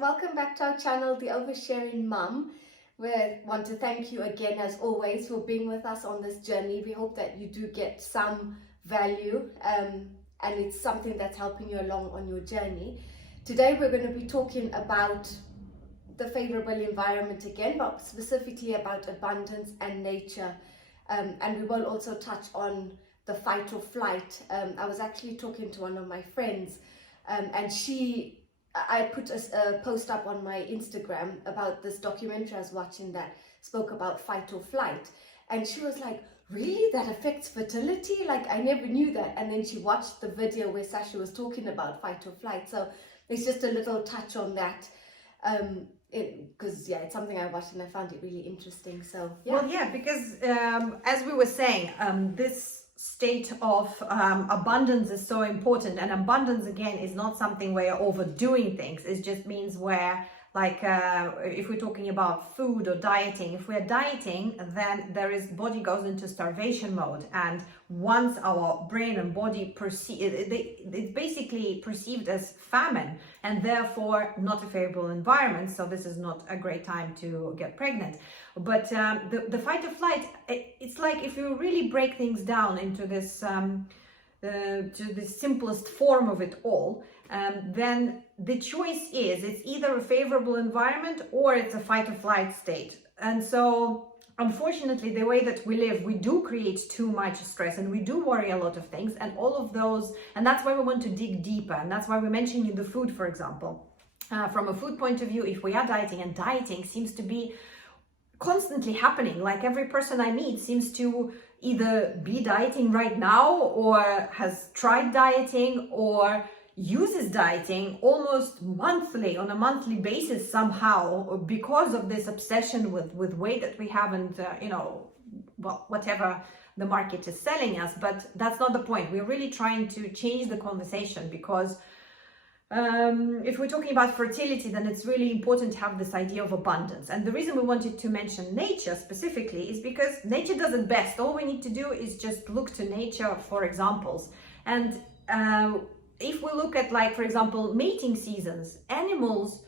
welcome back to our channel, The Oversharing Mum. We want to thank you again, as always, for being with us on this journey. We hope that you do get some value and it's something that's helping you along on your journey. Today we're going to be talking about the favourable environment again, but specifically about abundance and nature. And we will also touch on the fight or flight. I was actually talking to one of my friends and I put a post up on my Instagram about this documentary I was watching that spoke about fight or flight. And she was like, really? That affects fertility? Like, I never knew that. And then she watched the video where Sasha was talking about fight or flight. So it's just a little touch on that. Because it's something I watched and I found it really interesting. So because as we were saying, this state of abundance is so important, and abundance again is not something where you're overdoing things. It just means where, like, if we're talking about food or dieting, if we're dieting, then body goes into starvation mode, and once our brain and body it's basically perceived as famine, and therefore not a favorable environment. So this is not a great time to get pregnant. But the fight or flight, it's like, if you really break things down into this to the simplest form of it all, then the choice is, it's either a favorable environment or it's a fight or flight state. And so unfortunately, the way that we live, we do create too much stress and we do worry a lot of things, and all of those, and that's why we want to dig deeper, and that's why we mentioned the food, for example. From a food point of view, if we are dieting, and dieting seems to be constantly happening, like every person I meet seems to either be dieting right now, or has tried dieting, or uses dieting almost monthly, on a monthly basis somehow, because of this obsession with weight that we haven't, whatever the market is selling us. But that's not the point. We're really trying to change the conversation, because if we're talking about fertility, then it's really important to have this idea of abundance. And the reason we wanted to mention nature specifically is because nature does it best. All we need to do is just look to nature for examples. And if we look at, like, for example, mating seasons, animals,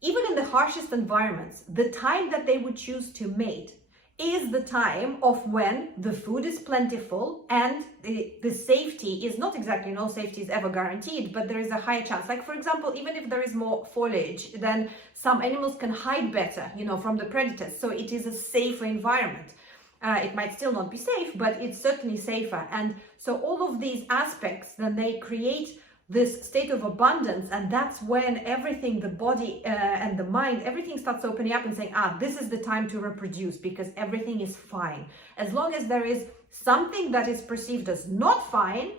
even in the harshest environments, the time that they would choose to mate is the time of when the food is plentiful and the safety is not exactly, no safety is ever guaranteed, but there is a higher chance. Like, for example, even if there is more foliage, then some animals can hide better, from the predators. So it is a safer environment. It might still not be safe, but it's certainly safer. And so all of these aspects, then they create this state of abundance, and that's when everything, the body and the mind, everything starts opening up and saying, this is the time to reproduce, because everything is fine. As long as there is something that is perceived as not fine,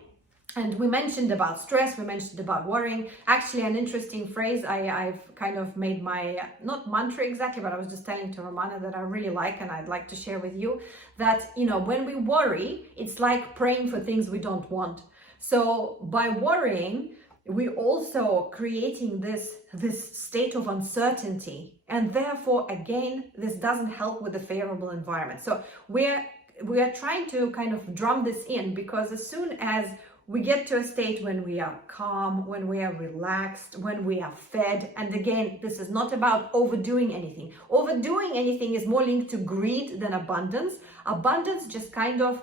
and we mentioned about stress, we mentioned about worrying. Actually, an interesting phrase I've kind of made my, not mantra exactly, but I was just telling to Romana that I really like, and I'd like to share with you, that, when we worry, it's like praying for things we don't want. So by worrying, we're also creating this state of uncertainty, and therefore, again, this doesn't help with the favorable environment. So we are trying to kind of drum this in, because as soon as we get to a state when we are calm, when we are relaxed, when we are fed, and again, this is not about overdoing anything. Overdoing anything is more linked to greed than abundance. Abundance just kind of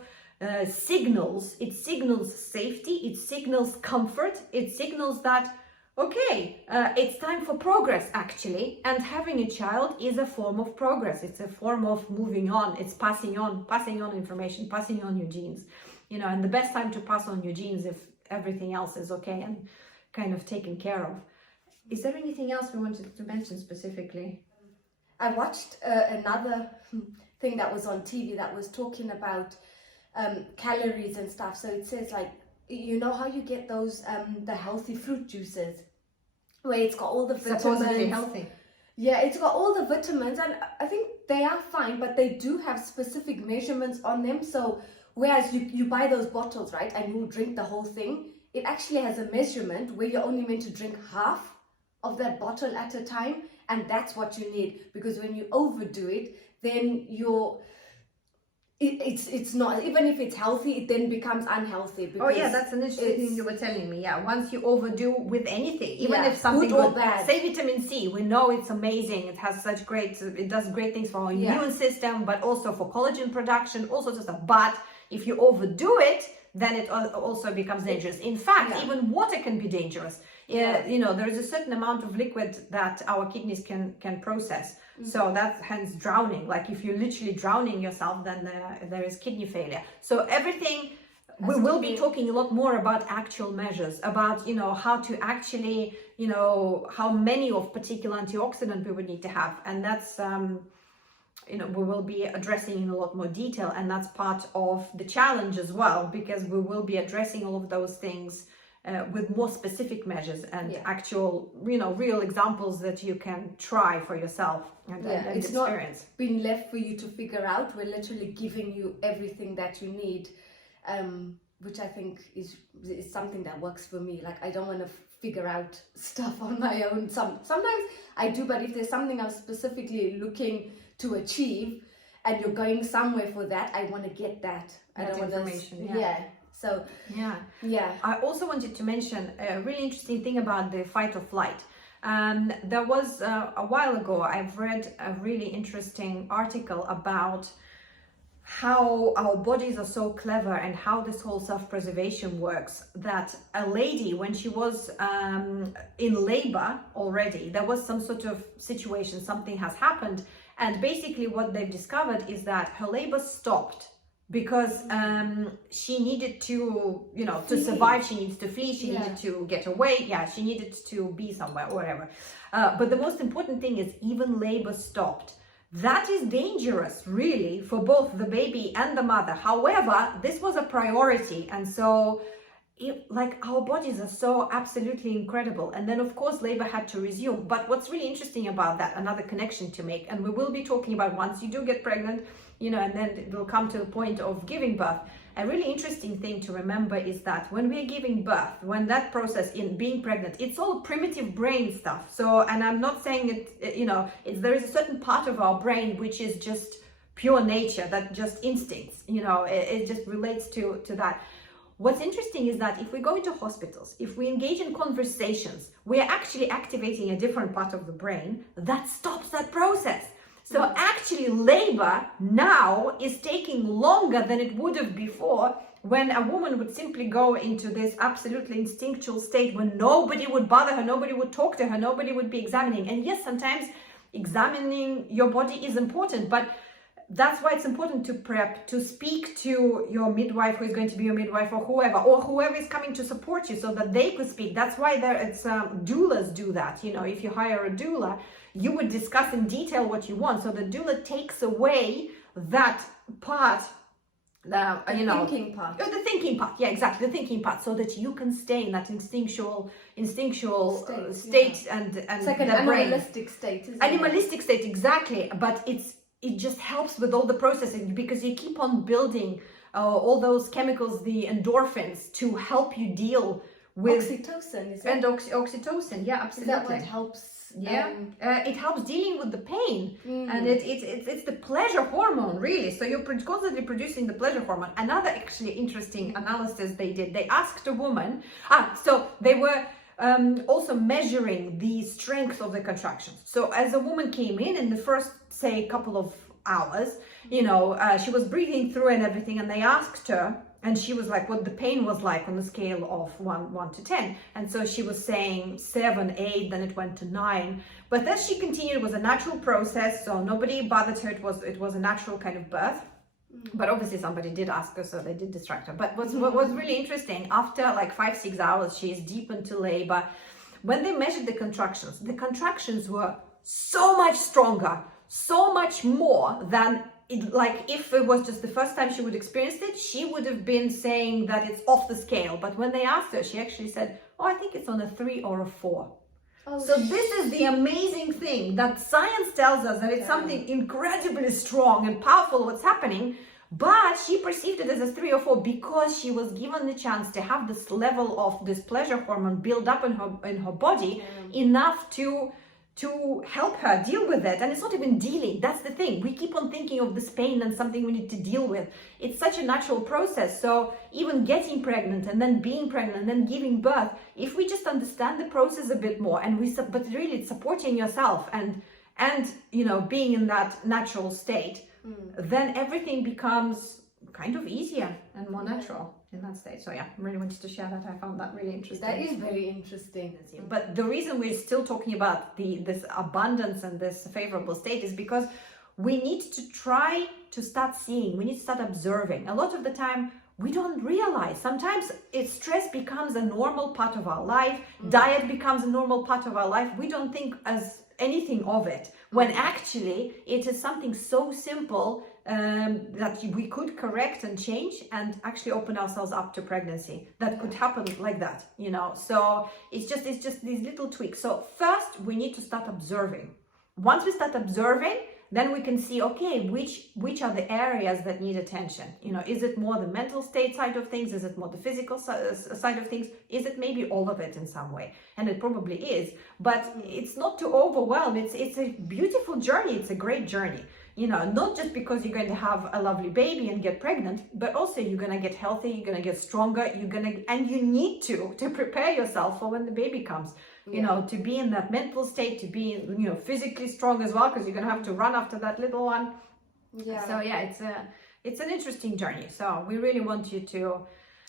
signals safety, it signals comfort, it signals that, okay, it's time for progress, actually. And having a child is a form of progress. It's a form of moving on. It's passing on information, passing on your genes, and the best time to pass on your genes if everything else is okay and kind of taken care of. Is there anything else we wanted to mention specifically? I watched another thing that was on TV that was talking about calories and stuff. So it says, like, how you get those the healthy fruit juices where it's got all the vitamins. Supposedly healthy. Yeah, it's got all the vitamins, and I think they are fine, but they do have specific measurements on them. So whereas you buy those bottles, right, and you drink the whole thing, it actually has a measurement where you're only meant to drink half of that bottle at a time, and that's what you need. Because when you overdo it, then it's not, even if it's healthy, it then becomes unhealthy. Oh yeah, because that's an interesting thing you were telling me. Yeah, once you overdo with anything, even Yeah, if something good or good, bad. say vitamin C, we know it's amazing. It has such great, it does great things for our Yeah. immune system, but also for collagen production, all sorts of stuff. But if you overdo it, then it also becomes dangerous. In fact, Yeah. even water can be dangerous. Yeah. You know, there is a certain amount of liquid that our kidneys can process. So that's hence drowning. Like if you're literally drowning yourself, then there is kidney failure. So everything, we will be talking a lot more about actual measures, about, you know, how to actually, you know, how many of particular antioxidant we would need to have. And that's, you know, we will be addressing in a lot more detail. And that's part of the challenge as well, because we will be addressing all of those things with more specific measures and actual, you know, real examples that you can try for yourself and it's experience. not been left for you to figure out. We're literally giving you everything that you need, which I think is something that works for me. Like, I don't want to figure out stuff on my own. Sometimes I do, but if there's something I'm specifically looking to achieve and you're going somewhere for that, I want to get that. I don't want information. So yeah. I also wanted to mention a really interesting thing about the fight or flight. There was a while ago, I've read a really interesting article about how our bodies are so clever and how this whole self-preservation works, that a lady, when she was in labor already, there was some sort of situation, something has happened, and basically what they've discovered is that her labor stopped because she needed to, you know, to survive, she needs to flee, she needed to get away, she needed to be somewhere, whatever. But the most important thing is even labor stopped. That is dangerous, really, for both the baby and the mother. However, this was a priority, and so like our bodies are so absolutely incredible. And then of course labor had to resume. But what's really interesting about that, another connection to make, and we will be talking about once you do get pregnant, you know, and then it will come to the point of giving birth. A really interesting thing to remember is that when we're giving birth, when that process in being pregnant, it's all primitive brain stuff. So, and I'm not saying it, you know, there is a certain part of our brain which is just pure nature, that just instincts, you know, it just relates to that. What's interesting is that if we go into hospitals, if we engage in conversations, we are actually activating a different part of the brain that stops that process. So actually labor now is taking longer than it would have before, when a woman would simply go into this absolutely instinctual state when nobody would bother her, nobody would talk to her, nobody would be examining. And yes, sometimes examining your body is important, but that's why it's important to prep, to speak to your midwife, who is going to be your midwife, or whoever is coming to support you, so that they could speak. That's why doulas do that. You know, if you hire a doula, you would discuss in detail what you want. So the doula takes away that part, the thinking part. The thinking part, yeah, exactly, the thinking part, so that you can stay in that instinctual state, and it's like an animalistic state, isn't it? Animalistic state, exactly. But it just helps with all the processing, because you keep on building all those chemicals, the endorphins, to help you deal with oxytocin, is it? And oxytocin, yeah, absolutely. Is that what helps? Yeah, it helps dealing with the pain, and it's the pleasure hormone, really. So you're constantly producing the pleasure hormone. Another actually interesting analysis they did, they asked a woman, so they were also measuring the strength of the contractions. So as a woman came in the first, say, couple of hours, you know, she was breathing through and everything, and they asked her, and she was like, what the pain was like on the scale of 1 to 10. And so she was saying 7, 8, then it went to 9. But as she continued, it was a natural process, so nobody bothered her. It was a natural kind of birth. But obviously somebody did ask her, so they did distract her. But what was really interesting, after like 5-6 hours, she is deep into labor. When they measured the contractions were so much stronger, so much more than like if it was just the first time she would experience it, she would have been saying that it's off the scale. But when they asked her, she actually said, I think it's on a 3 or a 4. So this is the amazing thing, that science tells us that it's something incredibly strong and powerful what's happening, but she perceived it as a 3 or 4 because she was given the chance to have this level of this pleasure hormone build up in her body enough to to help her deal with it. And it's not even dealing. That's the thing. We keep on thinking of this pain and something we need to deal with. It's such a natural process. So even getting pregnant and then being pregnant and then giving birth, if we just understand the process a bit more, and but really it's supporting yourself and you know, being in that natural state, then everything becomes kind of easier and more natural in that state. So yeah, I really wanted to share that. I found that really interesting. That is very interesting. But the reason we're still talking about this abundance and this favorable state is because we need to try to start seeing, we need to start observing. A lot of the time we don't realize, sometimes stress becomes a normal part of our life, diet becomes a normal part of our life. We don't think as anything of it, when actually it is something so simple that we could correct and change and actually open ourselves up to pregnancy. That could happen like that, you know. So it's just these little tweaks. So first we need to start observing. Once we start observing, then we can see, okay, which are the areas that need attention. You know, is it more the mental state side of things? Is it more the physical side of things? Is it maybe all of it in some way? And it probably is, but it's not to overwhelm. It's a beautiful journey. It's a great journey. You know, not just because you're going to have a lovely baby and get pregnant, but also you're going to get healthy, you're going to get stronger, and you need to prepare yourself for when the baby comes. You know, to be in that mental state, to be, you know, physically strong as well, because you're going to have to run after that little one. Yeah. So yeah, it's an interesting journey. So we really want you to.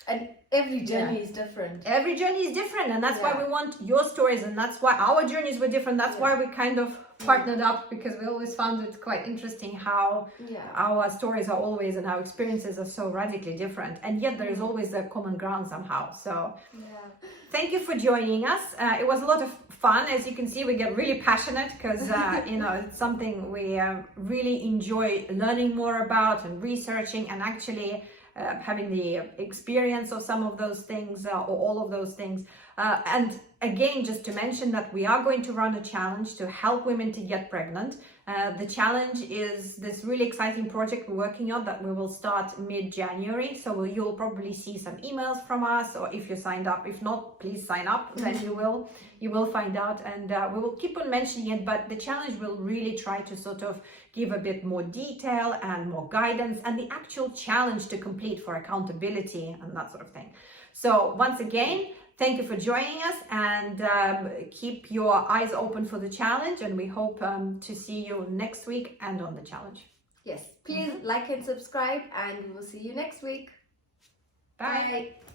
And every journey is different. Every journey is different, and that's why we want your stories, and that's why our journeys were different. That's why we kind of partnered up, because we always found it quite interesting how our stories are always, and our experiences are so radically different, and yet there is always a common ground somehow. So thank you for joining us. It was a lot of fun. As you can see, we get really passionate because you know, it's something we really enjoy learning more about and researching, and actually having the experience of some of those things or all of those things. And again, just to mention that we are going to run a challenge to help women to get pregnant. The challenge is this really exciting project we're working on that we will start mid-January. So you'll probably see some emails from us, or if you're signed up. If not, please sign up, then you will find out, and we will keep on mentioning it. But the challenge will really try to sort of give a bit more detail and more guidance, and the actual challenge to complete for accountability and that sort of thing. So once again, thank you for joining us, and keep your eyes open for the challenge, and we hope to see you next week and on the challenge. Yes, please like and subscribe, and we will see you next week. Bye. Bye.